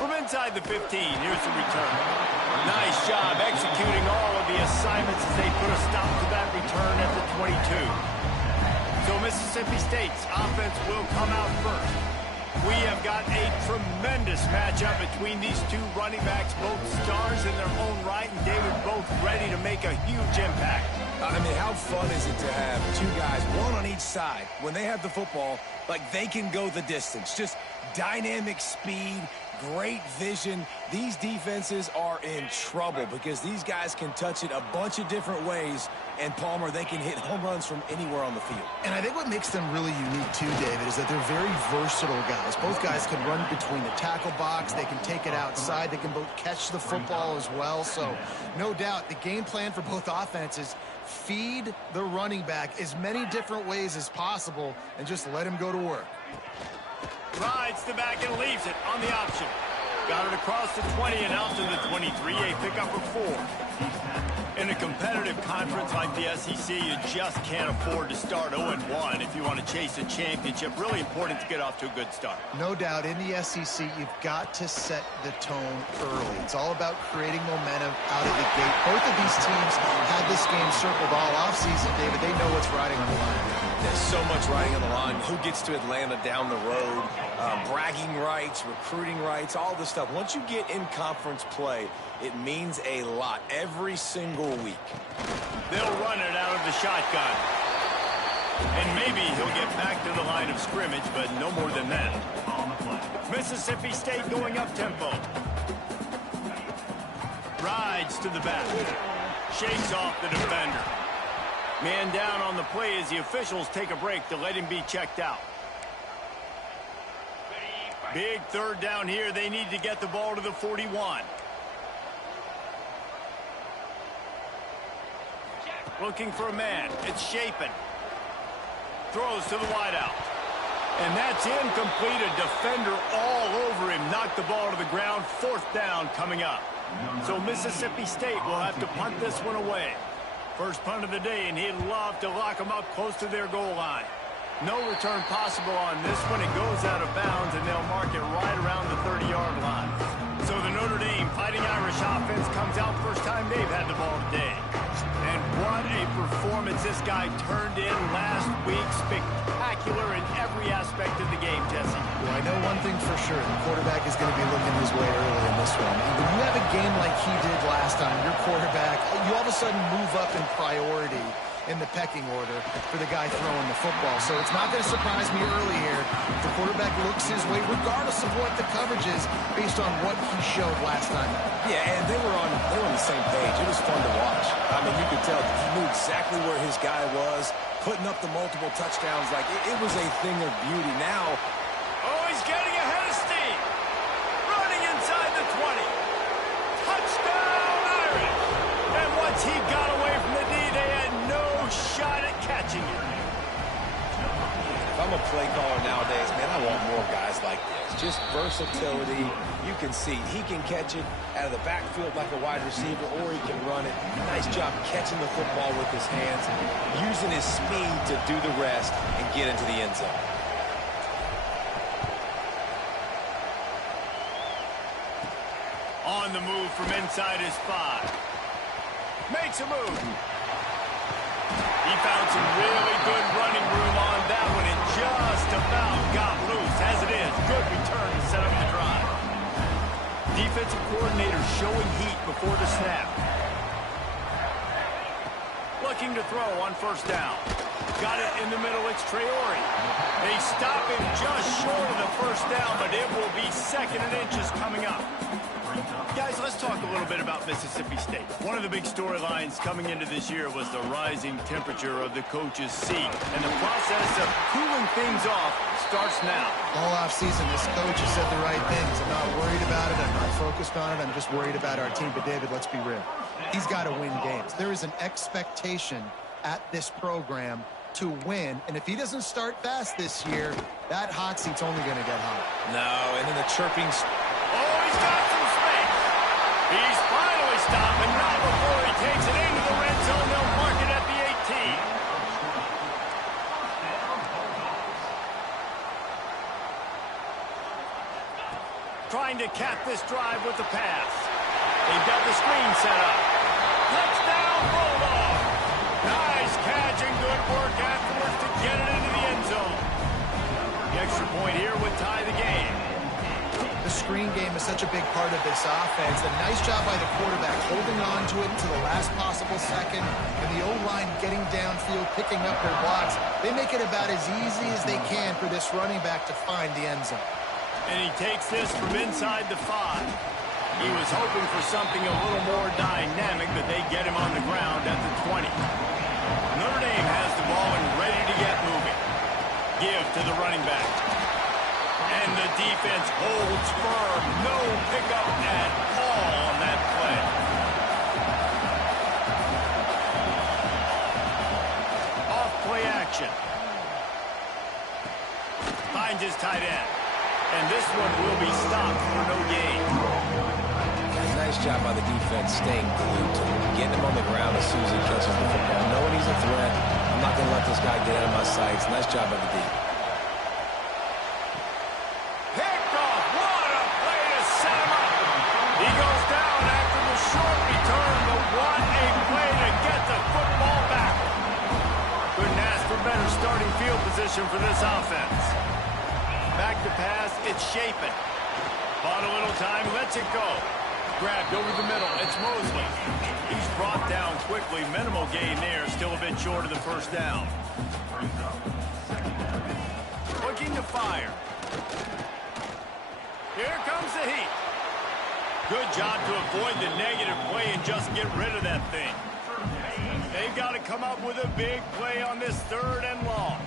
From inside the 15, here's the return. Nice job executing all of the assignments as they put a stop to that return at the 22. So Mississippi State's offense will come out first. We have got a tremendous matchup between these two running backs, both stars in their own right, and David, both ready to make a huge impact. I mean, how fun is it to have two guys, one on each side, when they have the football, like they can go the distance. Just dynamic speed, great vision. These defenses are in trouble because these guys can touch it a bunch of different ways, and Palmer, they can hit home runs from anywhere on the field. And I think what makes them really unique too, David, is that they're very versatile guys. Both guys can run between the tackle box. They can take it outside. They can both catch the football as well. So no doubt the game plan for both offenses, feed the running back as many different ways as possible and just let him go to work. Rides the back and leaves it on the option. Got it across the 20 and out to the 23, a pickup of 4. In a competitive conference like the SEC, you just can't afford to start 0-1 if you want to chase a championship. Really important to get off to a good start. No doubt, in the SEC, you've got to set the tone early. It's all about creating momentum out of the gate. Both of these teams had this game circled all offseason, David. They know what's riding on the line. There's so much riding on the line. Who gets to Atlanta down the road? Bragging rights, recruiting rights, all this stuff. Once you get in conference play, it means a lot every single week. They'll run it out of the shotgun. And maybe he'll get back to the line of scrimmage, but no more than that. Mississippi State going up tempo. Rides to the back. Shakes off the defender. Man down on the play as the officials take a break to let him be checked out. Big third down here. They need to get the ball to the 41. Looking for a man. It's Shapen. Throws to the wideout. And that's incomplete. A defender all over him. Knocked the ball to the ground. 4th down coming up. So Mississippi State will have to punt this one away. First punt of the day, and he'd love to lock them up close to their goal line. No return possible on this one. It goes out of bounds, and they'll mark it right around the 30-yard line. So the Notre Dame Fighting Irish offense comes out first time they've had the ball today. And what a performance this guy turned in last week. Spectacular in every aspect of the game, Jesse. Well, I know one thing for sure. The quarterback is going to be looking his way early in this one. And when you have a game like he did last time, your quarterback, you all of a sudden move up in priority in the pecking order for the guy throwing the football. So it's not going to surprise me early here if the quarterback looks his way, regardless of what the coverage is, based on what he showed last time. Yeah, and they were on the same page. It was fun to watch. I mean, you could tell he knew exactly where his guy was, putting up the multiple touchdowns. Like, it was a thing of beauty. Now, oh, he's getting ahead of steam. Running inside the 20. Touchdown, Irish. And once he got away from the D, they had no shot at catching it. If I'm a play caller nowadays, man, I want more guys like this. Just versatility. You can see he can catch it out of the backfield like a wide receiver, or he can run it. Nice job catching the football with his hands, using his speed to do the rest and get into the end zone. On the move from inside his 5. Makes a move. He found some really good running room on that one and just about got loose. As it is, good return to set up the drive. Defensive coordinator showing heat before the snap. Looking to throw on first down. Got it in the middle, it's Traore. They stop him just short of the first down, but it will be 2nd and inches coming up. Guys, let's talk a little bit about Mississippi State. One of the big storylines coming into this year was the rising temperature of the coach's seat. And the process of cooling things off starts now. All offseason, this coach has said the right things. I'm not worried about it. I'm not focused on it. I'm just worried about our team. But, David, let's be real. He's got to win games. There is an expectation at this program to win. And if he doesn't start fast this year, that hot seat's only going to get hot. No, and then the chirping. Oh, he's got some space. He's finally stopped, but not before he takes it into the red zone. They'll mark it at the 18. trying to cap this drive with the pass. They've got the screen set up. Touchdown, Bulldog. Nice catch and good work afterwards to get it into the end zone. The extra point here would tie the game. The screen game is such a big part of this offense. A nice job by the quarterback holding on to it until the last possible second, and the O-line getting downfield, picking up their blocks. They make it about as easy as they can for this running back to find the end zone. And he takes this from inside the 5. He was hoping for something a little more dynamic, but they get him on the ground at the 20. Notre Dame has the ball and ready to get moving. Give to the running back. And the defense holds firm. No pickup at all on that play. Off play action. Finds his tight end. And this one will be stopped for no gain. Nice job by the defense staying glued to him, getting him on the ground as soon as he catches the football. Knowing he's a threat, I'm not going to let this guy get out of my sights. Nice job by the D. Picked off. What a play to set him up. He goes down after the short return, but what a play to get the football back. Couldn't ask for better starting field position for this offense. Back to pass, it's Shapen. Bought a little time, lets it go. Grabbed over the middle, it's Mosley. He's brought down quickly, minimal gain there, still a bit short of the first down. Looking to fire. Here comes the heat. Good job to avoid the negative play and just get rid of that thing. They've got to come up with a big play on this 3rd and long.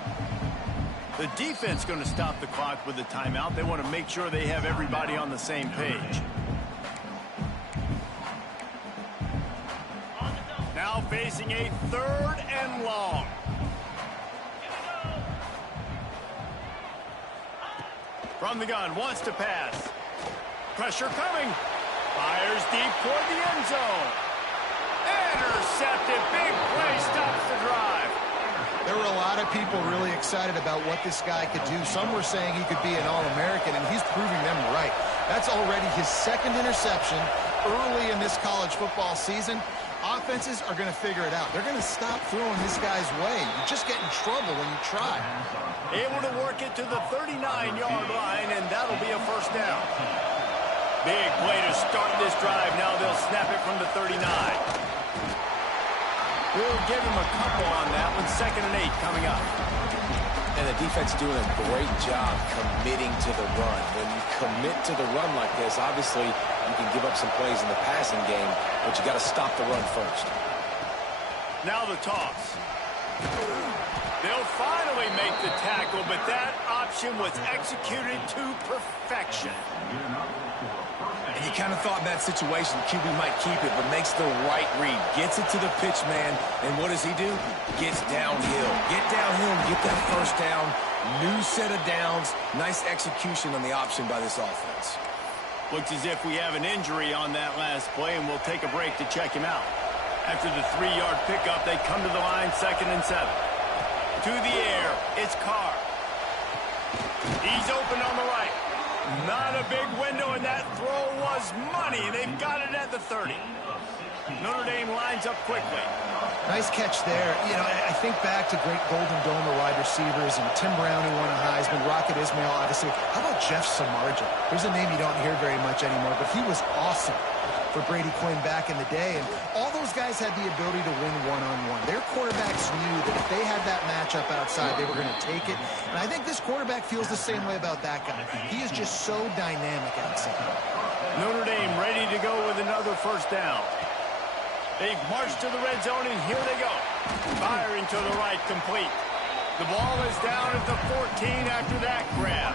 The defense going to stop the clock with a timeout. They want to make sure they have everybody on the same page. Now facing a 3rd and long. From the gun, wants to pass. Pressure coming. Fires deep toward the end zone. Intercepted. Big play stops the drive. There were a lot of people really excited about what this guy could do. Some were saying he could be an All-American, and he's proving them right. That's already his 2nd interception early in this college football season. Offenses are going to figure it out. They're going to stop throwing this guy's way. You just get in trouble when you try. Able to work it to the 39-yard line, and that'll be a first down. Big play to start this drive. Now they'll snap it from the 39. We'll give him a couple on that one. 2nd and 8 coming up. And the defense doing a great job committing to the run. When you commit to the run like this, obviously you can give up some plays in the passing game, but you got to stop the run first. Now the toss. They'll finally make the tackle, but that option was executed to perfection. And you kind of thought in that situation QB might keep it, but makes the right read. Gets it to the pitch man, and what does he do? Gets downhill. Get downhill and get that first down. New set of downs. Nice execution on the option by this offense. Looks as if we have an injury on that last play, and we'll take a break to check him out. After the 3-yard pickup, they come to the line, 2nd and 7. To the air, it's Carr. He's open on the right. Not a big window, and that throw was money. They've got it at the 30. Notre Dame lines up quickly. Nice catch there. You know, I think back to great Golden Dome wide receivers and Tim Brown, who won a Heisman, Rocket Ismail, obviously. How about Jeff Samardzija? There's a name you don't hear very much anymore, but he was awesome for Brady Quinn back in the day. And all those guys had the ability to win one-on-one. Their quarterbacks knew that if they had that matchup outside, they were going to take it. And I think this quarterback feels the same way about that guy. He is just so dynamic outside. Notre Dame ready to go with another first down. They've marched to the red zone, and here they go. Firing to the right, complete. The ball is down at the 14 after that grab.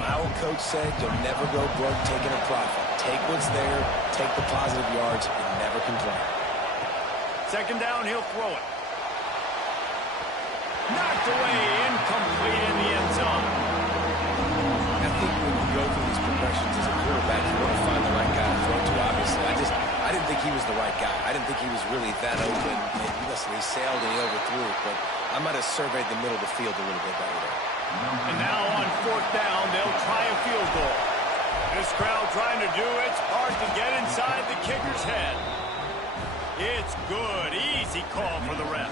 My old coach said you'll never go broke taking a profit. Take what's there, take the positive yards, and never complain. 2nd down, he'll throw it. Knocked away, incomplete in the end zone. I think when you go through these progressions as a quarterback, you want to find the right guy to throw to, obviously. I didn't think he was the right guy. I didn't think he was really that open. And listen, he sailed and he overthrew it, but I might have surveyed the middle of the field a little bit better there. And now on 4th down, they'll try a field goal. This crowd trying to do its part to get inside the kicker's head. It's good. Easy call for the refs.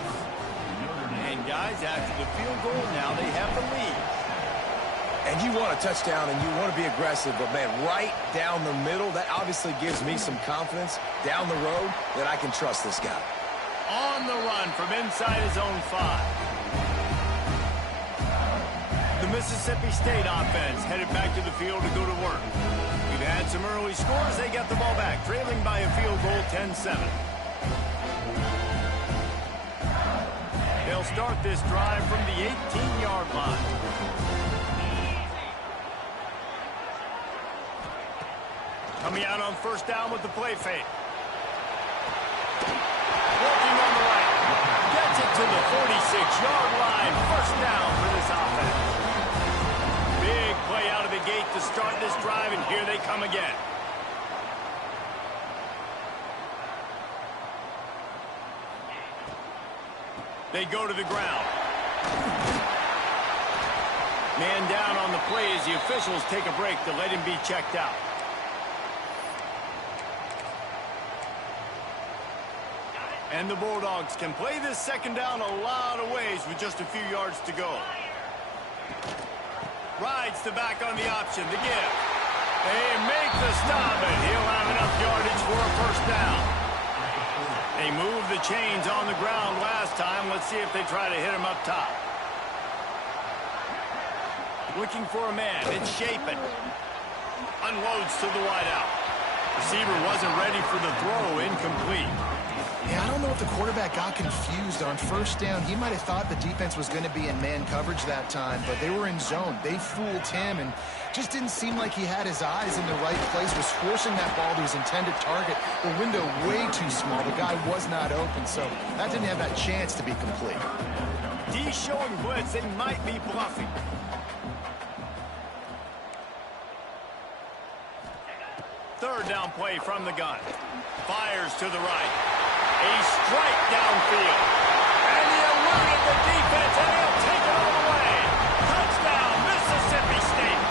And guys, after the field goal, now they have the lead. And you want a touchdown and you want to be aggressive, but man, right down the middle, that obviously gives me some confidence down the road that I can trust this guy. On the run from inside his own 5. The Mississippi State offense headed back to the field to go to work. We've had some early scores. They got the ball back, trailing by a field goal 10-7. They'll start this drive from the 18-yard line. Coming out on first down with the play fake. Working on the right. Gets it to the 46-yard line. First down for this offense. Big play out of the gate to start this drive, and here they come again. They go to the ground. Man down on the play as the officials take a break to let him be checked out. And the Bulldogs can play this second down a lot of ways with just a few yards to go. Rides the back on the option, the give. They make the stop, and he'll have enough yardage for a first down. They moved the chains on the ground last time. Let's see if they try to hit him up top. Looking for a man. It's Shapen. Unloads to the wideout. Receiver wasn't ready for the throw. Incomplete. Yeah, I don't know if the quarterback got confused on first down. He might have thought the defense was going to be in man coverage that time, but they were in zone. They fooled him and just didn't seem like he had his eyes in the right place, was forcing that ball to his intended target. The window way too small. The guy was not open, so that didn't have that chance to be complete. D showing blitz. They might be bluffing. Third down play from the gun. Fires to the right. A strike downfield. And he eluded the defense, and he'll take it all the way. Touchdown, Mississippi State.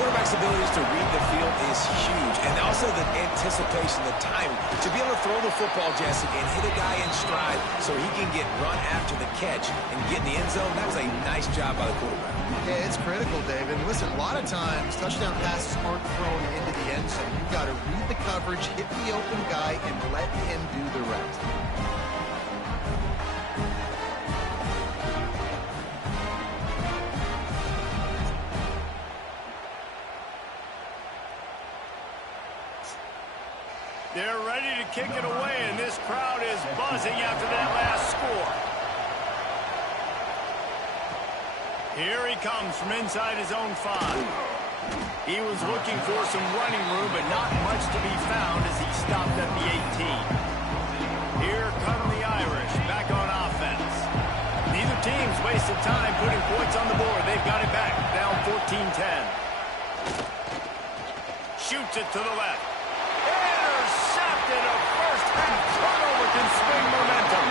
Quarterback's abilities to read the field is huge. And also the anticipation, the timing. To be able to throw the football, Jesse, and hit a guy in stride so he can get run after the catch and get in the end zone, that was a nice job by the quarterback. Yeah, it's critical, David. And listen, a lot of times, touchdown passes aren't thrown into the end zone. You've got to read the coverage, hit the open guy, and let him do the rest. They're ready to kick it away, and this crowd is buzzing after that last score. Here he comes from inside his own 5. He was looking for some running room, but not much to be found as he stopped at the 18. Here come the Irish back on offense. Neither team's wasted time putting points on the board. They've got it back, down 14-10. Shoots it to the left. Intercepted a first, and turnover can swing momentum.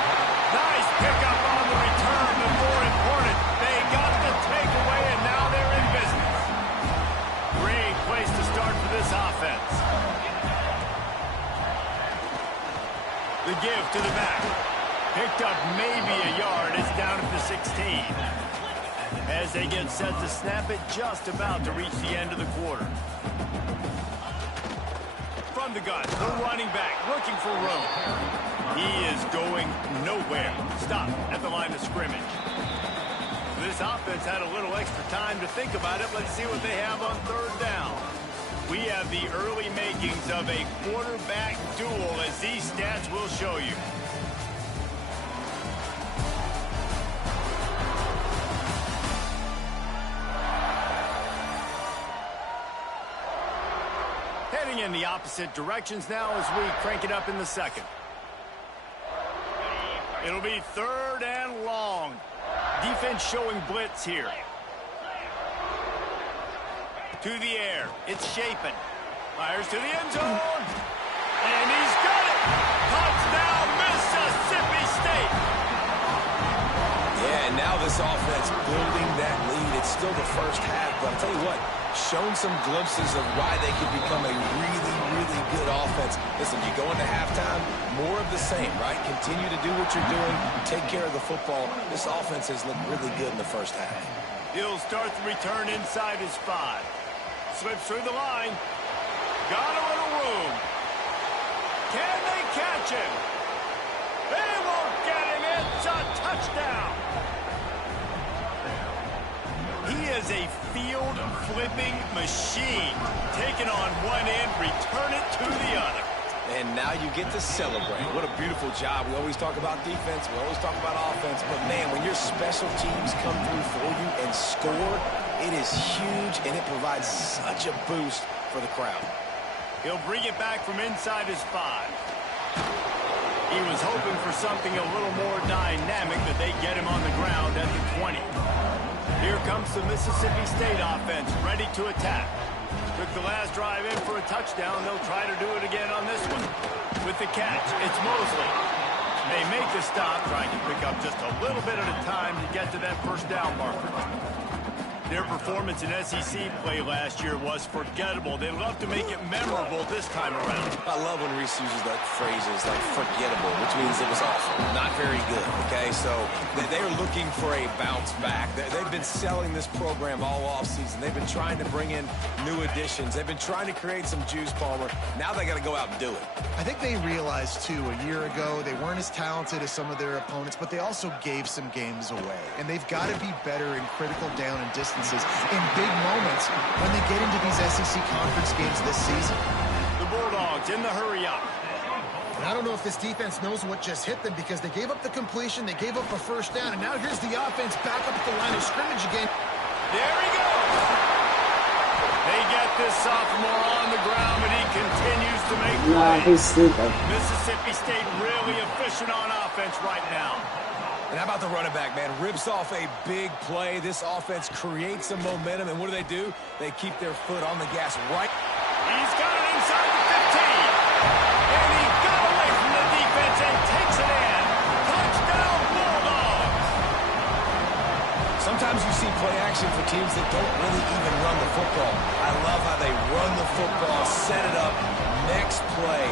Nice pickup on the return, but more important, they got the takeaway, and now they're in business. Great place to start for this offense. The give to the back. Picked up maybe a yard. It's down at the 16. As they get set to snap it, just about to reach the end of the quarter. From the gun, the running back looking for room. He is going nowhere. Stop at the line of scrimmage. This offense had a little extra time to think about it. Let's see what they have on third down. We have the early makings of a quarterback duel, as these stats will show you. Heading in the opposite directions now as we crank it up in the second. It'll be third and long. Defense showing blitz here. To the air. It's Shapen. Fires to the end zone. And he's got it. Touchdown, Mississippi State. Yeah, and now this offense building that lead. It's still the first half, but I'll tell you what, shown some glimpses of why they could become a really, really good offense. Listen, you go into halftime, more of the same, right? Continue to do what you're doing, take care of the football. This offense has looked really good in the first half. He'll start the return inside his 5. Slips through the line. Got a little room. Can they catch him? They won't get him. It's a touchdown. He is a field-flipping machine. Taking on one end, return it to the other. And now you get to celebrate. What a beautiful job. We always talk about defense. We always talk about offense. But, man, when your special teams come through for you and score, it is huge, and it provides such a boost for the crowd. He'll bring it back from inside his 5. He was hoping for something a little more dynamic, that they get him on the ground at the 20. Here comes the Mississippi State offense, ready to attack. Took the last drive in for a touchdown. They'll try to do it again on this one. With the catch, it's Mosley. They make the stop, trying to pick up just a little bit at a time to get to that first down marker. Their performance in SEC play last year was forgettable. They love to make it memorable this time around. I love when Reese uses that phrases like forgettable, which means it was awful, not very good, okay? So they're looking for a bounce back. They've been selling this program all offseason. They've been trying to bring in new additions. They've been trying to create some juice, Palmer. Now they got to go out and do it. I think they realized, too, a year ago they weren't as talented as some of their opponents, but they also gave some games away. And they've got to be better in critical down and distance in big moments when they get into these SEC conference games this season. The Bulldogs in the hurry up. And I don't know if this defense knows what just hit them, because they gave up the completion, they gave up a first down, and now here's the offense back up at the line of scrimmage again. There he goes. They get this sophomore on the ground, but he continues to make plays. Nah, he's stupid. Mississippi State really efficient on offense right now. And how about the running back, man? Rips off a big play. This offense creates some momentum, and what do? They keep their foot on the gas right. He's got it inside the 15. And he got away from the defense and takes it in. Touchdown, Bulldogs. Sometimes you see play action for teams that don't really even run the football. I love how they run the football, set it up, next play,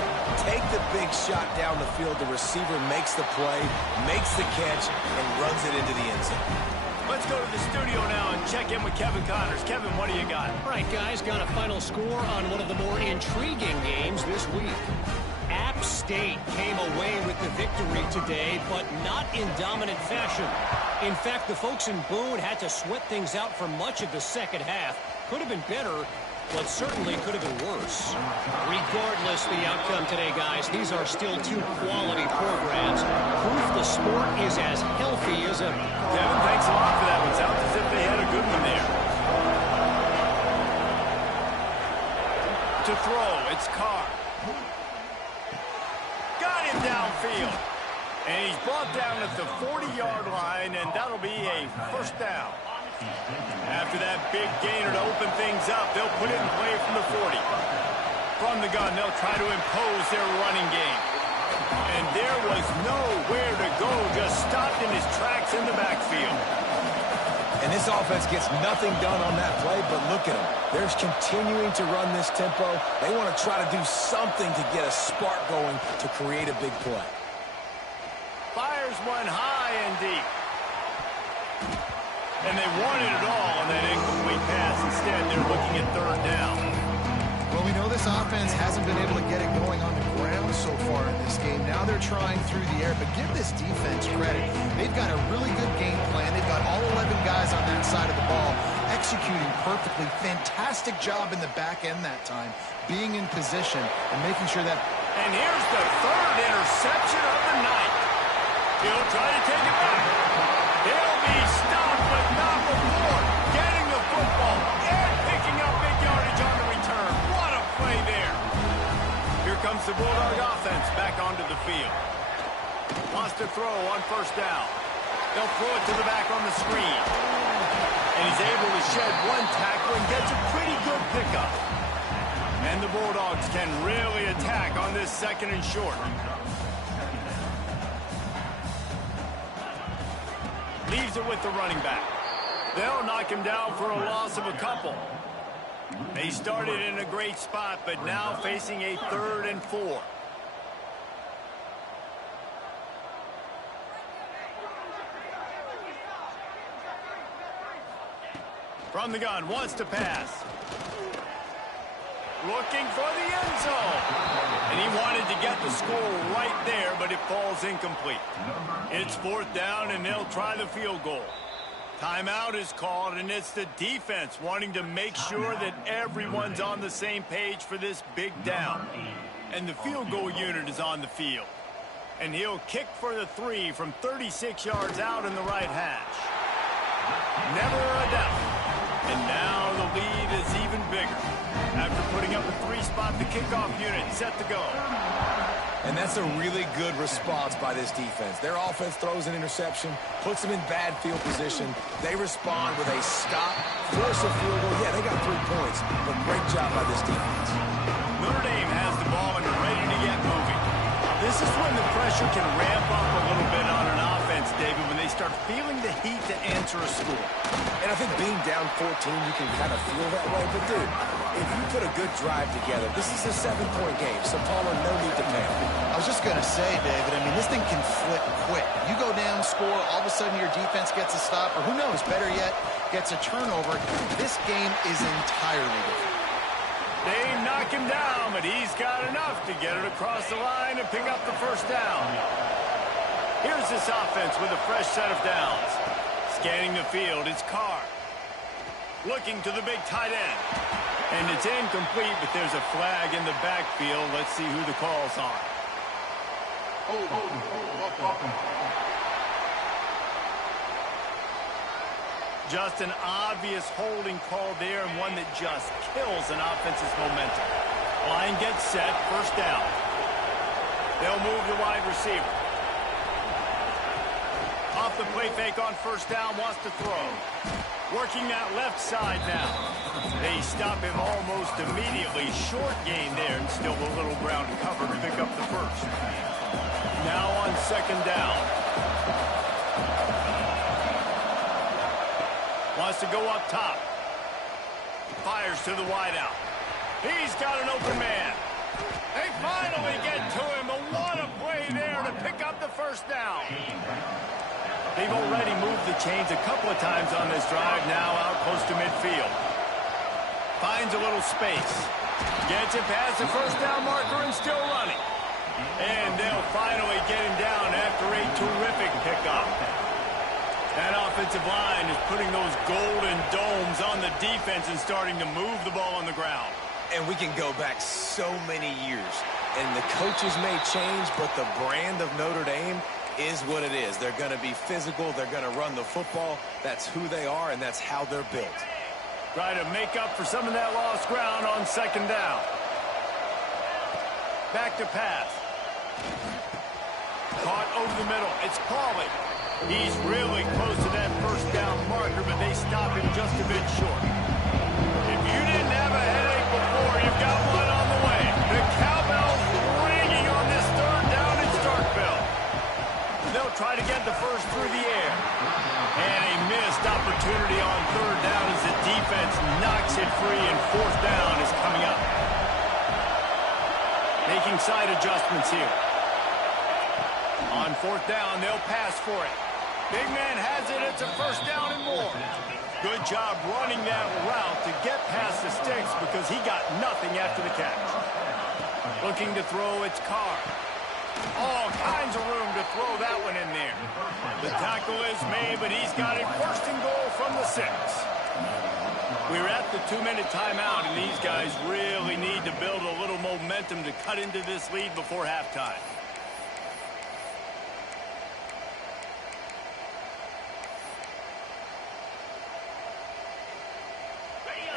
take the big shot down the field. The receiver makes the play, makes the catch, and runs it into the end zone. Let's go to the studio now and check in with Kevin Connors. Kevin, what do you got? All right, guys, got a final score on one of the more intriguing games this week. App State came away with the victory today, but not in dominant fashion. In fact, the folks in Boone had to sweat things out for much of the second half. Could have been better, but certainly could have been worse. Regardless the outcome today, guys, these are still two quality programs. Proof the sport is as healthy as ever. Kevin, thanks a lot for that. It sounds as if they had a good one there. To throw, it's Carr. Got him downfield. And he's brought down at the 40-yard line, and that'll be a first down. After that big gainer to open things up, they'll put it in play from the 40. From the gun, they'll try to impose their running game. And there was nowhere to go, just stopped in his tracks in the backfield. And this offense gets nothing done on that play, but look at them. They're continuing to run this tempo. They want to try to do something to get a spark going to create a big play. Fires one high and deep. And they wanted it all on that incomplete pass. Instead, they're looking at third down. Well, we know this offense hasn't been able to get it going on the ground so far in this game. Now they're trying through the air, but give this defense credit. They've got a really good game plan. They've got all 11 guys on that side of the ball executing perfectly. Fantastic job in the back end that time, being in position and making sure that... And here's the third interception of the night. He'll try to take it back. He'll be stopped, but not before getting the football and picking up big yardage on the return. What a play there. Here comes the Bulldog offense back onto the field. Wants to throw on first down. They'll throw it to the back on the screen. And he's able to shed one tackle and gets a pretty good pickup. And the Bulldogs can really attack on this second and short. Leaves it with the running back. They'll knock him down for a loss of a couple. They started in a great spot, but now facing a 3rd and 4. From the gun, wants to pass. Looking for the end zone. And he wanted to get the score right there, but it falls incomplete. It's 4th down, and they'll try the field goal. Timeout is called, and it's the defense wanting to make sure that everyone's on the same page for this big down. And the field goal unit is on the field. And he'll kick for the 3 from 36 yards out in the right hash. Never a doubt. And now the lead is even bigger. After putting up a 3-spot, the kickoff unit set to go. And that's a really good response by this defense. Their offense throws an interception, puts them in bad field position. They respond with a stop, force a field goal. Yeah, they got 3 points, but great job by this defense. Notre Dame has the ball and are ready to get moving. This is when the pressure can ramp up a little bit on an offense, David, when they start feeling the heat to answer a score. And I think being down 14, you can kind of feel that way. But, dude, if you put a good drive together, this is a 7-point game, so Palmer, no need to panic. I was just going to say, David, I mean, this thing can flip quick. You go down, score, all of a sudden your defense gets a stop, or who knows, better yet, gets a turnover. This game is entirely different. They knock him down, but he's got enough to get it across the line and pick up the 1st down. Here's this offense with a fresh set of downs. Scanning the field, it's Carr. Looking to the big tight end. And it's incomplete, but there's a flag in the backfield. Let's see who the call's on. Just an obvious holding call there, and one that just kills an offense's momentum. Line gets set, 1st down. They'll move the wide receiver. Off the play fake on 1st down, wants to throw. Working that left side now. They stop him almost immediately. Short gain there, and still a little ground cover to pick up the 1st. Now on 2nd down. Wants to go up top. Fires to the wideout. He's got an open man. They finally get to him, but what a play there to pick up the 1st down. They've already moved the chains a couple of times on this drive, now out close to midfield. Finds a little space. Gets it past the 1st down marker and still running. And they'll finally get him down after a terrific pickup. That offensive line is putting those golden domes on the defense and starting to move the ball on the ground. And we can go back so many years. And the coaches may change, but the brand of Notre Dame is what it is. They're going to be physical. They're going to run the football. That's who they are, and that's how they're built. Try to make up for some of that lost ground on 2nd down. Back to pass. Caught over the middle. It's Pauly. He's really close to that 1st down marker, but they stop him just a bit short. If you didn't have a headache before, you've got one on the way. The cowbell's ringing on this 3rd down in Starkville. They'll try to get the 1st through the air. And a missed opportunity on 3rd down as the defense knocks it free, and 4th down is coming up. Making side adjustments here. On 4th down, they'll pass for it. Big man has it. It's a 1st down and more. Good job running that route to get past the sticks because he got nothing after the catch. Looking to throw, it's Carr. All kinds of room to throw that one in there. The tackle is made, but he's got it 1st and goal from the 6. We're at the 2-minute timeout, and these guys really need to build a little momentum to cut into this lead before halftime.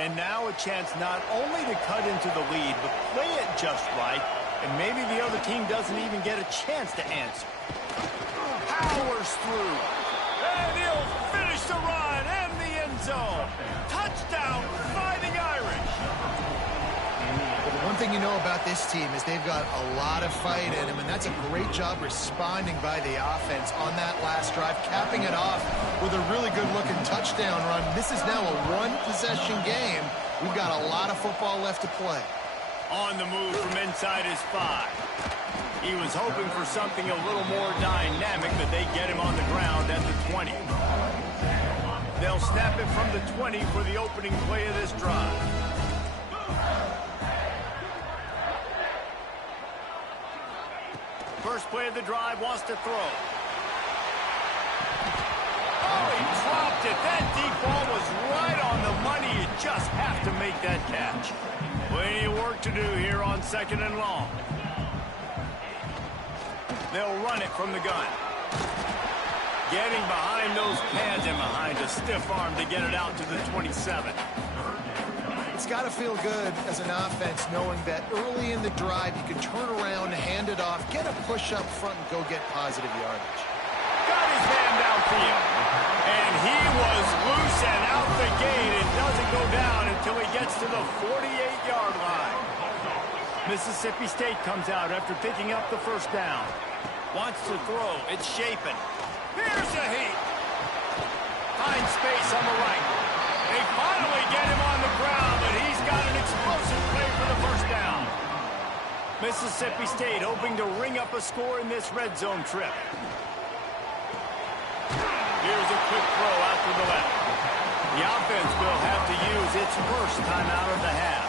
And now a chance not only to cut into the lead, but play it just right, and maybe the other team doesn't even get a chance to answer. Powers through. And he'll finish the run and the end zone. Touchdown, Fighting Irish. One thing you know about this team is they've got a lot of fight in them, and that's a great job responding by the offense on that last drive, capping it off with a really good-looking touchdown run. This is now a 1-possession game, We've got a lot of football left to play. On the move from inside his 5. He was hoping for something a little more dynamic, but they get him on the ground at the 20. They'll snap it from the 20 for the opening play of this drive. First play of the drive, wants to throw. Oh, he dropped it. That deep ball was right on the money. You just have to make that catch. Plenty of work to do here on 2nd and long. They'll run it from the gun. Getting behind those pads and behind a stiff arm to get it out to the 27. It's got to feel good as an offense knowing that early in the drive you can turn around, hand it off, get a push up front, and go get positive yardage. Got his man downfield. And he was loose and out the gate and doesn't go down until he gets to the 48-yard line. Mississippi State comes out after picking up the first down. Wants to throw. It's Shapen. Here's a heat. Finds space on the right. They finally get him on the ground, and he's got an explosive play for the first down. Mississippi State hoping to ring up a score in this red zone trip. Here's a quick throw out to the left. The offense will have to use its first timeout of the half.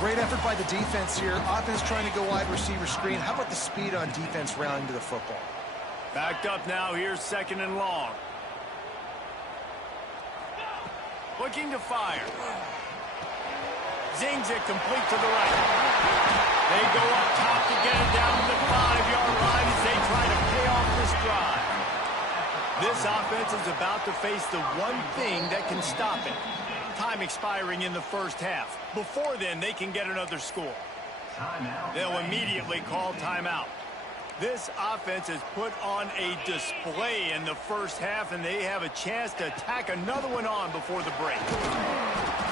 Great effort by the defense here. Offense trying to go wide receiver screen. How about the speed on defense rounding to the football? Backed up now. Here's 2nd and long. Looking to fire. Zings it complete to the right. They go up top to get it down to the 5-yard line as they try to pay off this drive. This offense is about to face the one thing that can stop it. Time expiring in the first half. Before then, they can get another score. They'll immediately call timeout. This offense has put on a display in the first half, and they have a chance to tack another one on before the break.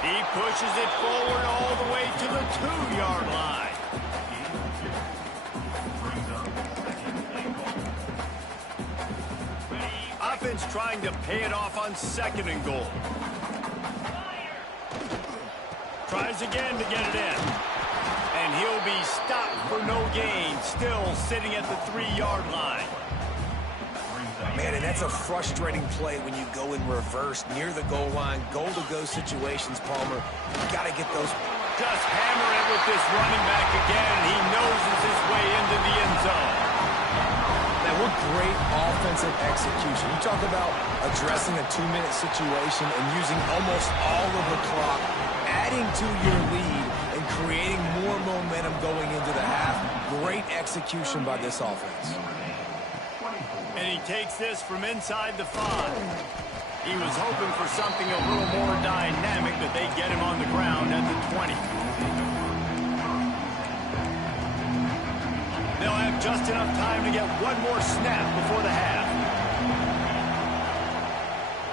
He pushes it forward all the way to the 2-yard line. Offense trying to pay it off on 2nd and goal. Tries again to get it in. And he'll be stopped for no gain, still sitting at the 3-yard line. Man, and that's a frustrating play when you go in reverse near the goal line. Goal-to-go situations, Palmer. You got to get those. Just hammer it with this running back again. He noses his way into the end zone. Man, what great offensive execution. You talk about addressing a 2-minute situation and using almost all of the clock, adding to your lead, and creating more momentum going into the half. Great execution by this offense. And he takes this from inside the 5. He was hoping for something a little more dynamic, but they get him on the ground at the 20. They'll have just enough time to get one more snap before the half.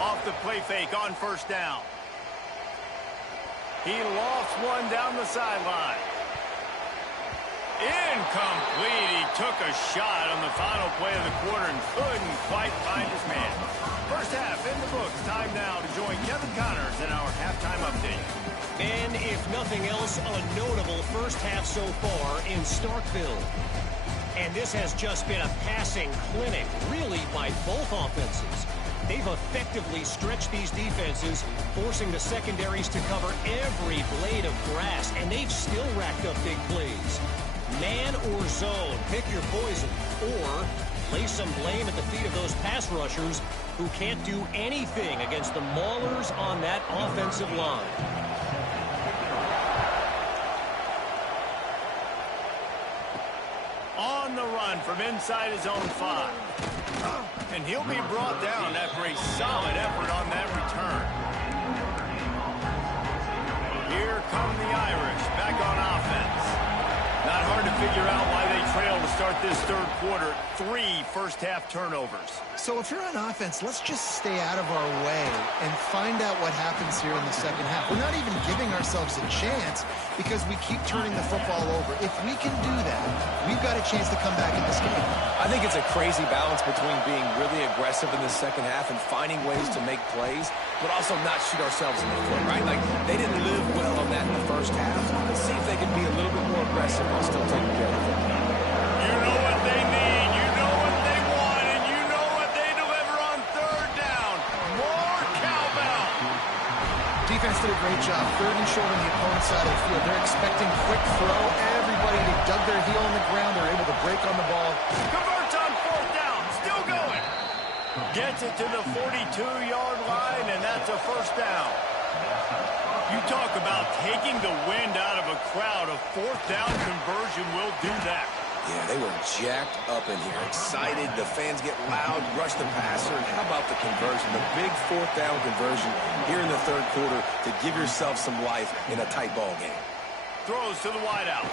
Off the play fake on first down. He lofts one down the sideline. Incomplete. He took a shot on the final play of the quarter and couldn't quite find his man. First half in the books. Time now to join Kevin Connors in our halftime update. And if nothing else, a notable first half so far in Starkville. And this has just been a passing clinic, really, by both offenses. They've effectively stretched these defenses, forcing the secondaries to cover every blade of grass, and they've still racked up big plays. Man or zone, pick your poison, or lay some blame at the feet of those pass rushers who can't do anything against the maulers on that offensive line. On the run from inside his own 5. And he'll be brought down after a solid effort on that return. Here come the Irish back on offense. Not hard to figure out why they trailed to start this third quarter. 3 first-half turnovers. So if you're on offense, let's just stay out of our way and find out what happens here in the second half. We're not even giving ourselves a chance because we keep turning the football over. If we can do that, we've got a chance to come back in this game. I think it's a crazy balance between being really aggressive in the second half and finding ways to make plays, but also not shoot ourselves in the foot, right? Like, they didn't live well on that in the first half. Let's see if they can be a little bit more aggressive while still taking care of the football. You know what they need, you know what they want, and you know what they deliver on third down. More cowbell. Defense did a great job. Third and short on the opponent's side of the field. They're expecting quick throw. Everybody, they dug their heel on the ground. They're able to break on the ball. Converts on fourth down. Still going. Gets it to the 42-yard line, and that's a first down. You talk about taking the wind out of a crowd. A fourth down conversion will do that. Yeah, they were jacked up in here, excited. The fans get loud, rush the passer, and how about the conversion? The big fourth down conversion here in the third quarter to give yourself some life in a tight ball game. Throws to the wideout.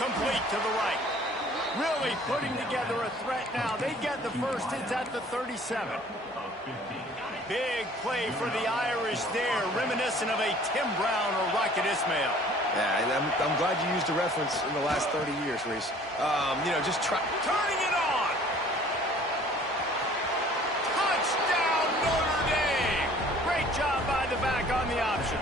Complete to the right. Really putting together a threat now. They get the first. It's at the 37. Big play for the Irish there, reminiscent of a Tim Brown or Rocket Ismail. Yeah, and I'm glad you used a reference in the last 30 years, Reese. You know, just try. Turning it on. Touchdown, Notre Dame. Great job by the back on the option.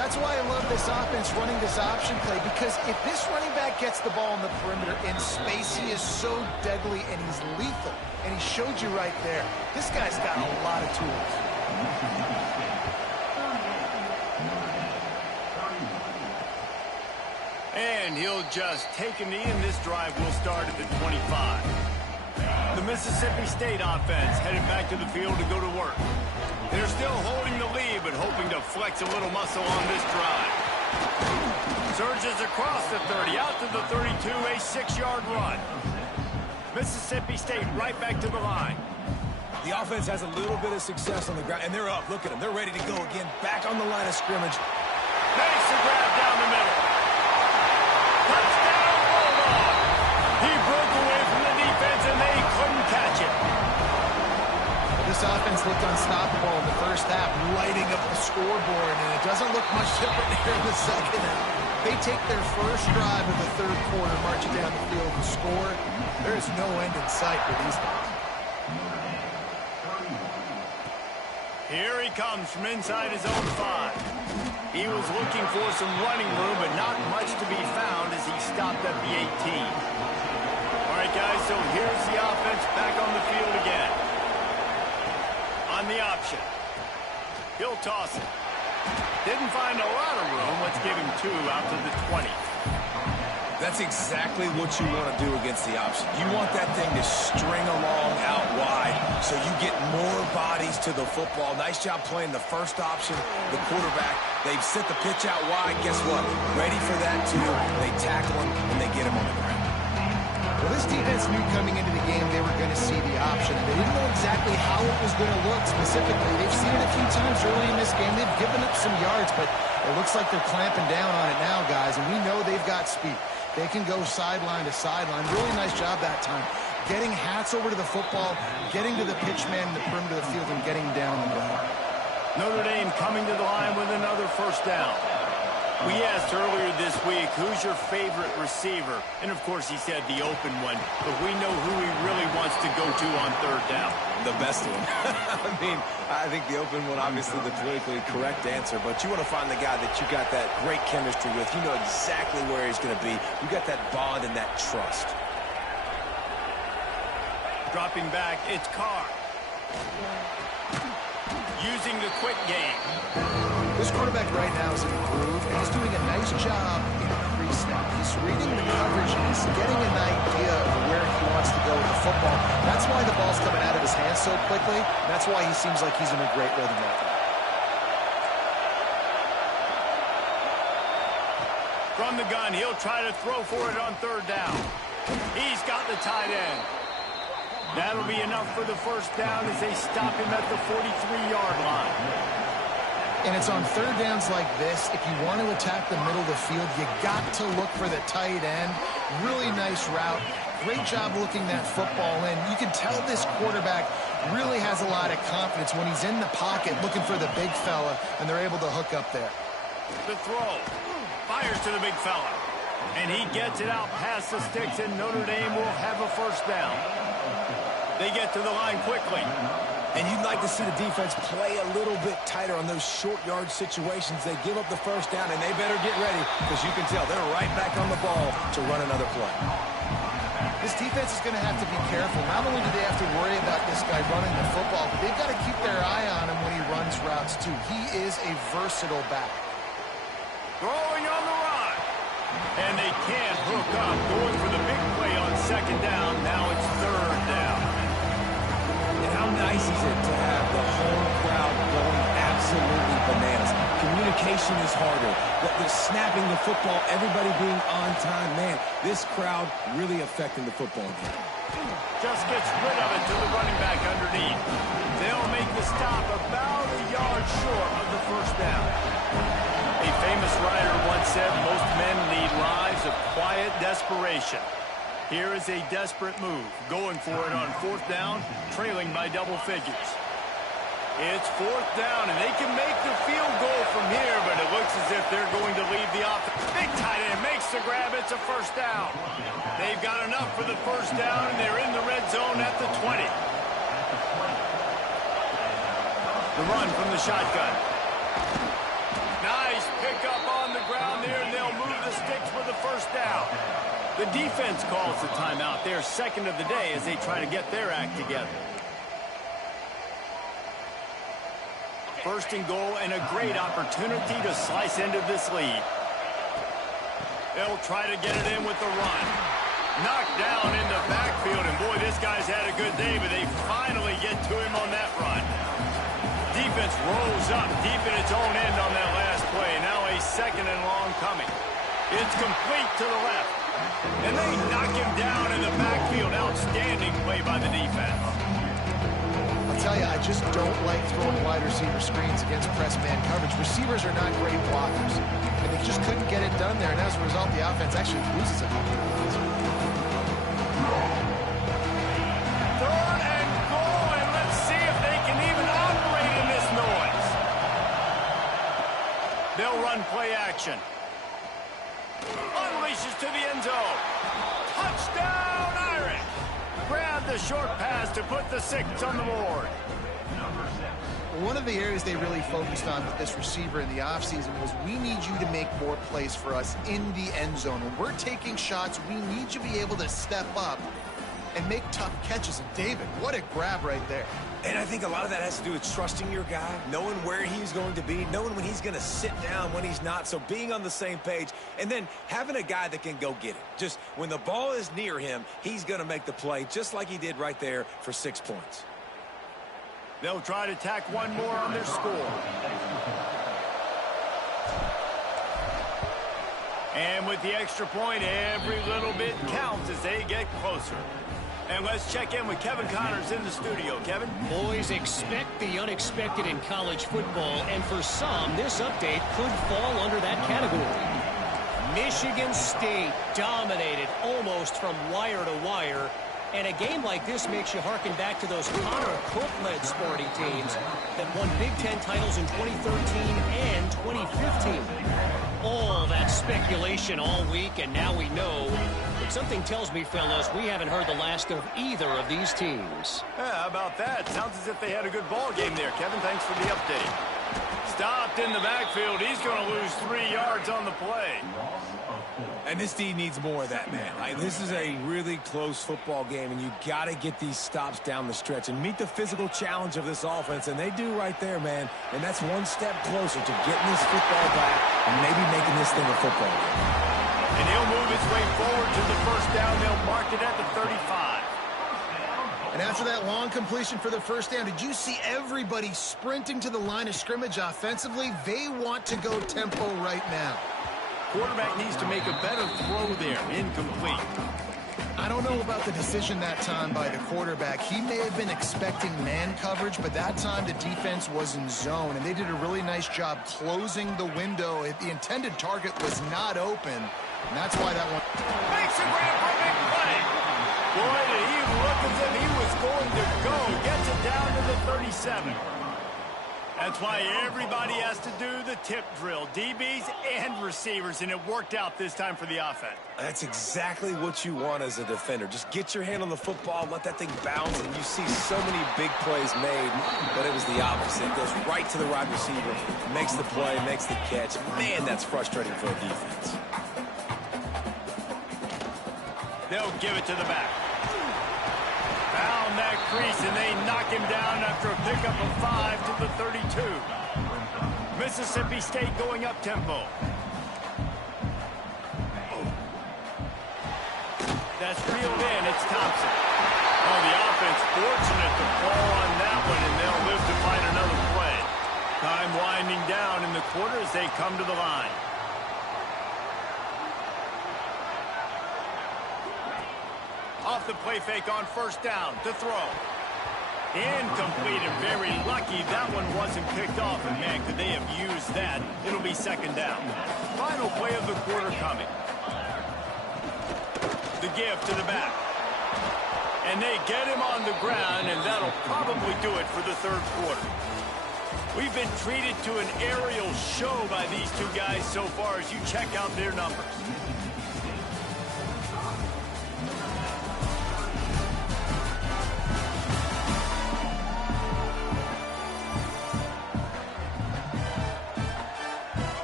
That's why I love this offense running this option play, because if this running back gets the ball on the perimeter in space, he is so deadly and he's lethal. And he showed you right there. This guy's got a lot of tools. And he'll just take a knee, and this drive will start at the 25. The Mississippi State offense headed back to the field to go to work. They're still holding the lead, but hoping to flex a little muscle on this drive. Surges across the 30, out to the 32, a 6-yard run. Mississippi State right back to the line. The offense has a little bit of success on the ground, and they're up. Look at them. They're ready to go again. Back on the line of scrimmage. Makes the grab down the middle. Touchdown, Bulldog. He broke away from the defense, and they couldn't catch it. This offense looked unstoppable in the first half, lighting up the scoreboard, and it doesn't look much different here in the second half. They take their first drive of the third quarter, march it down the field and score. There is no end in sight for these guys. Here he comes from inside his own 5. He was looking for some running room, but not much to be found as he stopped at the 18. All right, guys, so here's the offense back on the field again. On the option. He'll toss it. Didn't find a lot of room. Let's give him 2 out to the 20. That's exactly what you want to do against the option. You want that thing to string along out wide so you get more bodies to the football. Nice job playing the first option, the quarterback. They've set the pitch out wide. Guess what? Ready for that, too. They tackle him, and they get him on the ground. Well, this defense knew coming into the game they were going to see the option. They didn't know exactly how it was going to look specifically. They've seen it a few times early in this game. They've given up some yards, but it looks like they're clamping down on it now, guys, and we know they've got speed. They can go sideline to sideline. Really nice job that time. Getting hats over to the football, getting to the pitch man in the perimeter of the field, and getting down the ground. Notre Dame coming to the line with another first down. We asked earlier this week, who's your favorite receiver? And, of course, he said the open one. But we know who he really wants to go to on third down. The best one. I mean, I think the open one, obviously the politically correct answer. But you want to find the guy that you got that great chemistry with. You know exactly where he's going to be. You got that bond and that trust. Dropping back, it's Carr. Using the quick game. This quarterback right now is in a groove, and he's doing a nice job in pre-snap. He's reading the coverage, and he's getting an idea of where he wants to go with the football. That's why the ball's coming out of his hands so quickly. That's why he seems like he's in a great rhythm right now. From the gun, he'll try to throw for it on third down. He's got the tight end. That'll be enough for the first down as they stop him at the 43-yard line. And it's on third downs like this. If you want to attack the middle of the field, you got to look for the tight end. Really nice route. Great job looking that football in. You can tell this quarterback really has a lot of confidence when he's in the pocket looking for the big fella, and they're able to hook up there. The throw. Fires to the big fella. And he gets it out past the sticks, and Notre Dame will have a first down. They get to the line quickly. And you'd like to see the defense play a little bit tighter on those short yard situations. They give up the first down, and they better get ready because you can tell they're right back on the ball to run another play. This defense is going to have to be careful. Not only do they have to worry about this guy running the football, but they've got to keep their eye on him when he runs routes, too. He is a versatile back. Throwing on the run. And they can't hook up. Going for the big play on second down. Now it's third down. And how nice is it to have the whole crowd going absolutely bananas? Communication is harder. The snapping the football, everybody being on time. Man, this crowd really affecting the football game. Just gets rid of it to the running back underneath. They'll make the stop about a yard short of the first down. A famous writer once said most men lead lives of quiet desperation. Here is a desperate move, going for it on fourth down, trailing by double figures. It's fourth down, and they can make the field goal from here, but it looks as if they're going to leave the offense. Big tight end makes the grab. It's a first down. They've got enough for the first down, and they're in the red zone at the 20. The run from the shotgun. Nice pickup on the ground there, and they'll move the sticks for the first down. The defense calls the timeout. Their second of the day as they try to get their act together. First and goal, and a great opportunity to slice into this lead. They'll try to get it in with the run. Knocked down in the backfield, and boy, this guy's had a good day, but they finally get to him on that run. Defense rolls up deep in its own end on that last play. Now a second and long coming. It's complete to the left. And they knock him down in the backfield. Outstanding play by the defense. I'll tell you, I just don't like throwing wide receiver screens against press man coverage. Receivers are not great blockers. And they just couldn't get it done there. And as a result, the offense actually loses it. Third and goal, and let's see if they can even operate in this noise. They'll run play action. Unleashes to the end zone. Touchdown, Irish. Grab the short pass to put the 6 on the board. One of the areas they really focused on with this receiver in the offseason was we need you to make more plays for us in the end zone. When we're taking shots, we need you to be able to step up and make tough catches. And David, what a grab right there. And I think a lot of that has to do with trusting your guy, knowing where he's going to be, knowing when he's going to sit down, when he's not, so being on the same page, and then having a guy that can go get it. Just when the ball is near him, he's going to make the play, just like he did right there for 6 points. They'll try to tack one more on their score. And with the extra point, every little bit counts as they get closer. And let's check in with Kevin Connors in the studio. Kevin? Boys, expect the unexpected in college football, and for some, this update could fall under that category. Michigan State dominated almost from wire to wire, and a game like this makes you harken back to those Connor Cook-led sporting teams that won Big Ten titles in 2013 and 2015. All that speculation all week, and now we know. But something tells me, fellas, we haven't heard the last of either of these teams. Yeah, how about that? Sounds as if they had a good ball game there, Kevin. Thanks for the update. Stopped in the backfield. He's going to lose 3 yards on the play. And this D needs more of that, man. This is a really close football game, and you got to get these stops down the stretch and meet the physical challenge of this offense, and they do right there, man. And that's one step closer to getting this football back and maybe making this thing a football game. And he'll move his way forward to the first down. They'll mark it at the 35. And after that long completion for the first down, did you see everybody sprinting to the line of scrimmage offensively? They want to go tempo right now. Quarterback needs to make a better throw there. Incomplete. I don't know about the decision that time by the quarterback. He may have been expecting man coverage, but that time the defense was in zone, and they did a really nice job closing the window. If the intended target was not open, and that's why that one... Makes a grab for a big play. Boy, did he look as if he was going to go. Gets it down to the 37. That's why everybody has to do the tip drill, DBs and receivers, and it worked out this time for the offense. That's exactly what you want as a defender. Just get your hand on the football, let that thing bounce, and you see so many big plays made, but it was the opposite. It goes right to the wide receiver, makes the play, makes the catch. Man, that's frustrating for a defense. They'll give it to the back. Found that crease, and they knock him down after a pickup of 5 to the 32. Mississippi State going up tempo. That's reeled in. It's Thompson. Oh, the offense fortunate to fall on that one, and they'll live to find another play. Time winding down in the quarter as they come to the line. Off the play fake on first down to throw. Incomplete and very lucky that one wasn't picked off. And man, could they have used that? It'll be second down. Final play of the quarter coming. The give to the back. And they get him on the ground, and that'll probably do it for the third quarter. We've been treated to an aerial show by these two guys so far as you check out their numbers.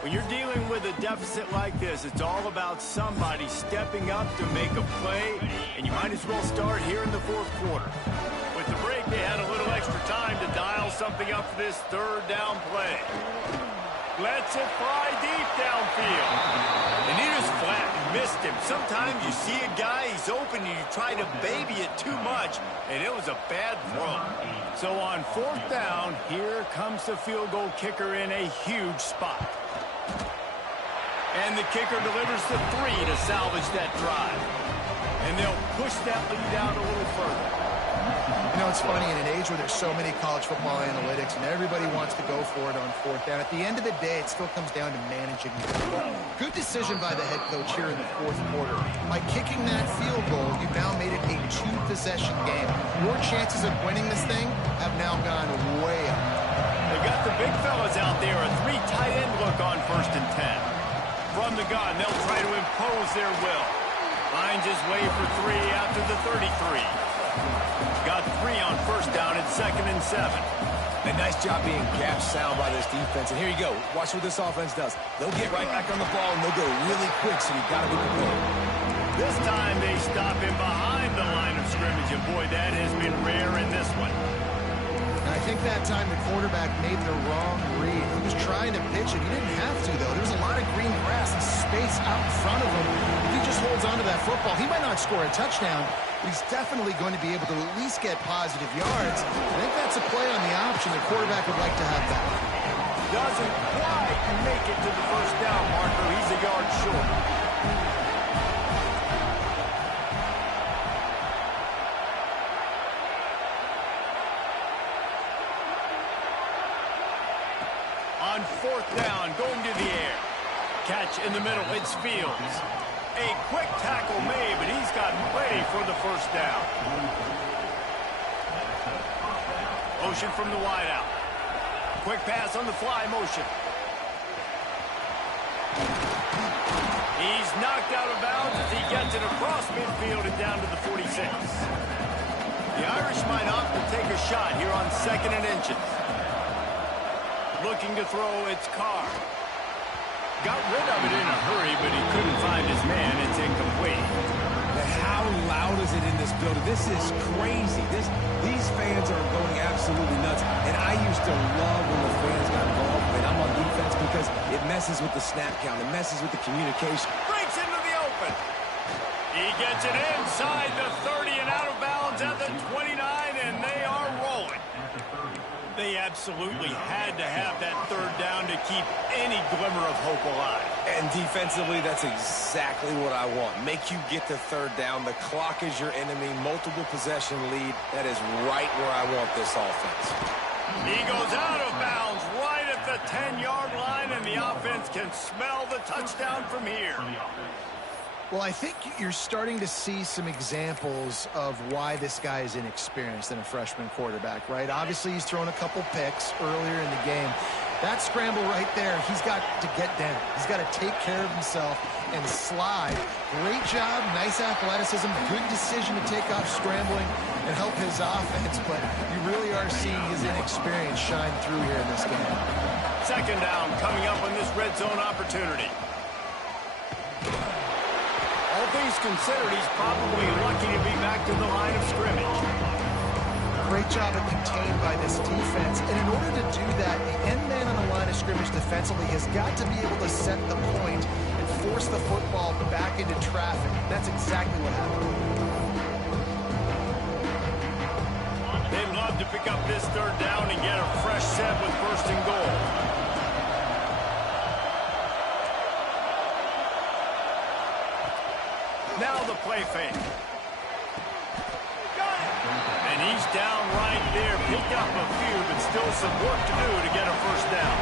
When you're dealing with a deficit like this, it's all about somebody stepping up to make a play, and you might as well start here in the fourth quarter. With the break, they had a little extra time to dial something up for this third down play. Lets it fly deep downfield. And he just flat missed him. Sometimes you see a guy, he's open, and you try to baby it too much, and it was a bad throw. So on fourth down, here comes the field goal kicker in a huge spot. And the kicker delivers the 3 to salvage that drive. And they'll push that lead out a little further. You know, it's funny, in an age where there's so many college football analytics and everybody wants to go for it on fourth down, at the end of the day, it still comes down to managing the field. Good decision by the head coach here in the fourth quarter. By kicking that field goal, you've now made it a 2-possession game. Your chances of winning this thing have now gone way up. They got the big fellas out there, a 3 tight end look on 1st and 10. From the gun, they'll try to impose their will. Finds his way for 3 after the 33. Got 3 on first down and 2nd and 7. A nice job being gap sound by this defense. And here you go. Watch what this offense does. They'll get right back on the ball, and they'll go really quick, so you've got to be prepared. This time they stop him behind the line of scrimmage, and boy, that has been rare in this one. I think that time the quarterback made the wrong read. He was trying to pitch it. He didn't have to, though. There's a lot of green grass and space out in front of him. If he just holds on to that football, he might not score a touchdown, but he's definitely going to be able to at least get positive yards. I think that's a play on the option the quarterback would like to have back. Doesn't quite make it to the first down marker. He's a yard short. On fourth down, going to the air. Catch in the middle, it's Fields. A quick tackle made, but he's got plenty for the first down. Motion from the wideout. Quick pass on the fly motion. He's knocked out of bounds as he gets it across midfield and down to the 46. The Irish might opt to take a shot here on 2nd and inches. Looking to throw, it's Carr. Got rid of it in a hurry, but he couldn't find his man. It's incomplete. How loud is it in this building? This is crazy. These fans are going absolutely nuts. And I used to love when the fans got involved when I'm on defense because it messes with the snap count. It messes with the communication. Breaks into the open. He gets it inside the 30 and out of bounds at the 29, and they are rolling. They absolutely had to have that third down to keep any glimmer of hope alive. And defensively, that's exactly what I want. Make you get the third down. The clock is your enemy. Multiple possession lead. That is right where I want this offense. He goes out of bounds right at the 10-yard line, and the offense can smell the touchdown from here. Well, I think you're starting to see some examples of why this guy is inexperienced in a freshman quarterback, right? Obviously, he's thrown a couple picks earlier in the game. That scramble right there, he's got to get down. He's got to take care of himself and slide. Great job, nice athleticism, good decision to take off scrambling and help his offense, but you really are seeing his inexperience shine through here in this game. Second down coming up on this red zone opportunity. All things considered, he's probably lucky to be back to the line of scrimmage. Great job of contained by this defense. And in order to do that, the end man on the line of scrimmage defensively has got to be able to set the point and force the football back into traffic. That's exactly what happened. They'd love to pick up this third down and get a fresh set with first and goal. Now the play fake. And he's down right there. Picked up a few, but still some work to do to get a first down.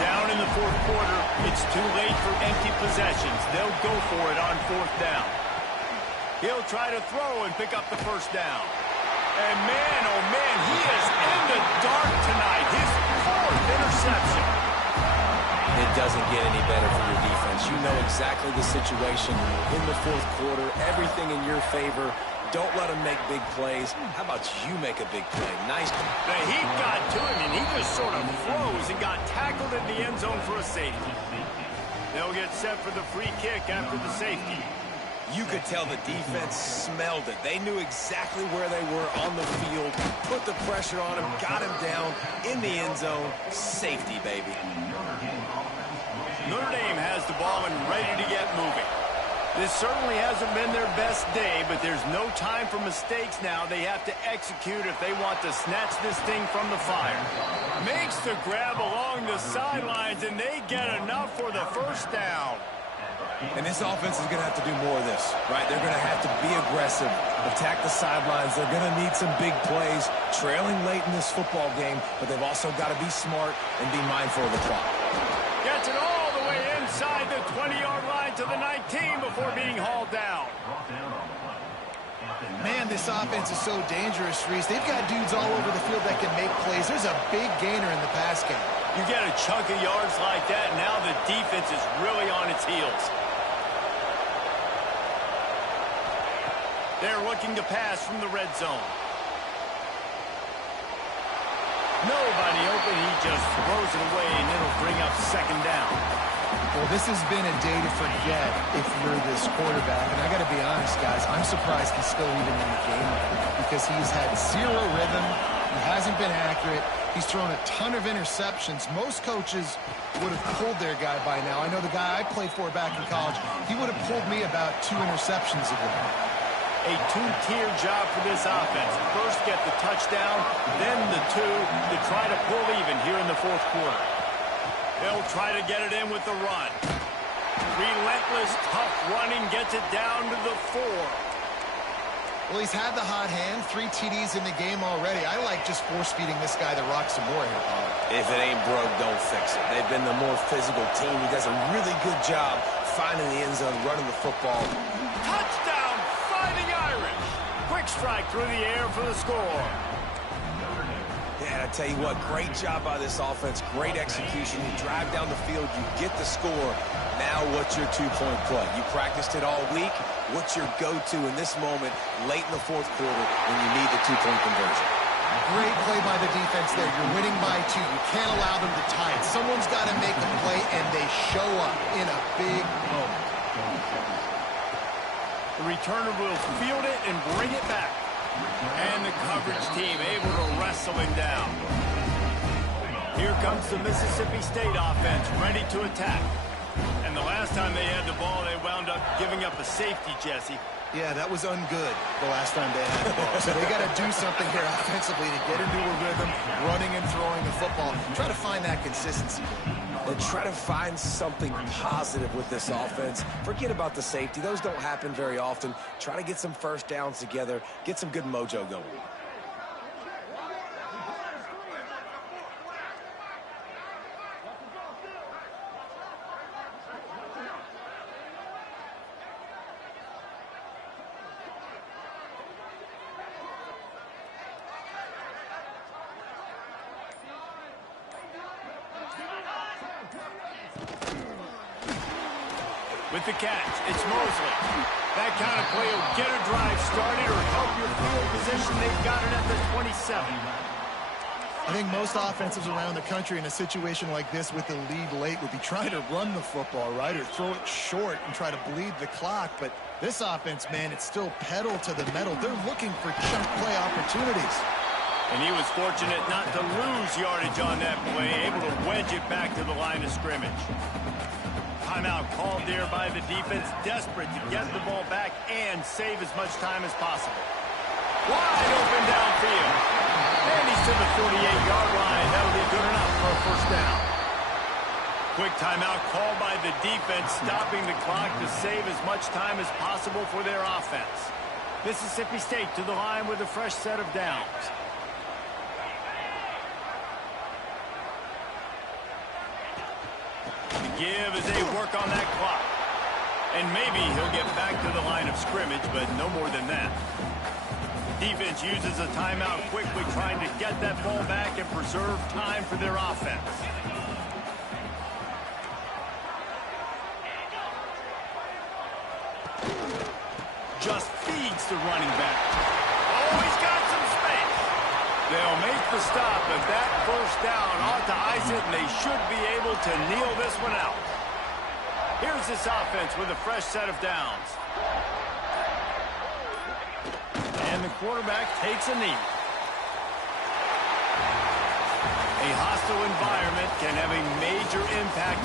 Down in the fourth quarter, it's too late for empty possessions. They'll go for it on fourth down. He'll try to throw and pick up the first down. And man, oh man, he is in the dark tonight. His fourth interception. It doesn't get any better for your defense. You know exactly the situation in the fourth quarter. Everything in your favor. Don't let him make big plays. How about you make a big play? Nice. The heat got to him, and he just sort of froze and got tackled in the end zone for a safety. They'll get set for the free kick after the safety. You could tell the defense smelled it. They knew exactly where they were on the field, put the pressure on him, got him down in the end zone. Safety, baby. Notre Dame has the ball and ready to get moving. This certainly hasn't been their best day, but there's no time for mistakes now. They have to execute if they want to snatch this thing from the fire. Makes the grab along the sidelines, and they get enough for the first down. And this offense is going to have to do more of this, right? They're going to have to be aggressive, attack the sidelines. They're going to need some big plays, trailing late in this football game, but they've also got to be smart and be mindful of the clock. Gets it all the way inside the 20-yard line to the 19 before being hauled down. Man, this offense is so dangerous, Reese. They've got dudes all over the field that can make plays. There's a big gainer in the pass game. You get a chunk of yards like that, now the defense is really on its heels. They're looking to pass from the red zone. Nobody open. He just throws it away, and it'll bring up second down. Well, this has been a day to forget if you're this quarterback. And I got to be honest, guys, I'm surprised he's still even in the game because he's had zero rhythm. He hasn't been accurate. He's thrown a ton of interceptions. Most coaches would have pulled their guy by now. I know the guy I played for back in college, he would have pulled me about 2 interceptions ago. A two-tier job for this offense. First get the touchdown, then the 2 to try to pull even here in the fourth quarter. They'll try to get it in with the run. Relentless, tough running gets it down to the 4. Well, he's had the hot hand, 3 TDs in the game already. I like just force-feeding this guy the rock some more here. If it ain't broke, don't fix it. They've been the more physical team. He does a really good job finding the end zone, running the football. Touchdown, Fighting Irish. Quick strike through the air for the score. Yeah, I tell you what, great job by this offense. Great execution. You drive down the field, you get the score. Now what's your 2-point play? You practiced it all week. What's your go-to in this moment late in the fourth quarter when you need the 2-point conversion? Great play by the defense there. You're winning by 2. You can't allow them to tie it. Someone's got to make a play, and they show up in a big moment. The returner will field it and bring it back. And the coverage team able to wrestle him down. Here comes the Mississippi State offense ready to attack. And the last time they had the ball, they wound up giving up a safety, Jesse. Yeah, that was ungood the last time they had the ball. So they got to do something here offensively to get into a rhythm, running and throwing the football. Try to find that consistency. And try to find something positive with this offense. Forget about the safety. Those don't happen very often. Try to get some first downs together. Get some good mojo going. With the catch, it's Mosley. That kind of play will get a drive started or help your field position. They've got it at the 27. I think most offensives around the country in a situation like this with the lead late would be trying to run the football, right, or throw it short and try to bleed the clock. But this offense, man, it's still pedal to the metal. They're looking for chunk play opportunities. And he was fortunate not to lose yardage on that play, able to wedge it back to the line of scrimmage. Timeout called there by the defense, desperate to get the ball back and save as much time as possible. Wide open downfield. And he's to the 48-yard line. That'll be good enough for a first down. Quick timeout called by the defense, stopping the clock to save as much time as possible for their offense. Mississippi State to the line with a fresh set of downs. Give as they work on that clock. And maybe he'll get back to the line of scrimmage, but no more than that. Defense uses a timeout quickly, trying to get that ball back and preserve time for their offense. Just feeds the running back. Oh, he's got some space. They'll make the stop, but that first down ought to ice it, and they should be able to kneel this one out. Here's this offense with a fresh set of downs. And the quarterback takes a knee. A hostile environment can have a major impact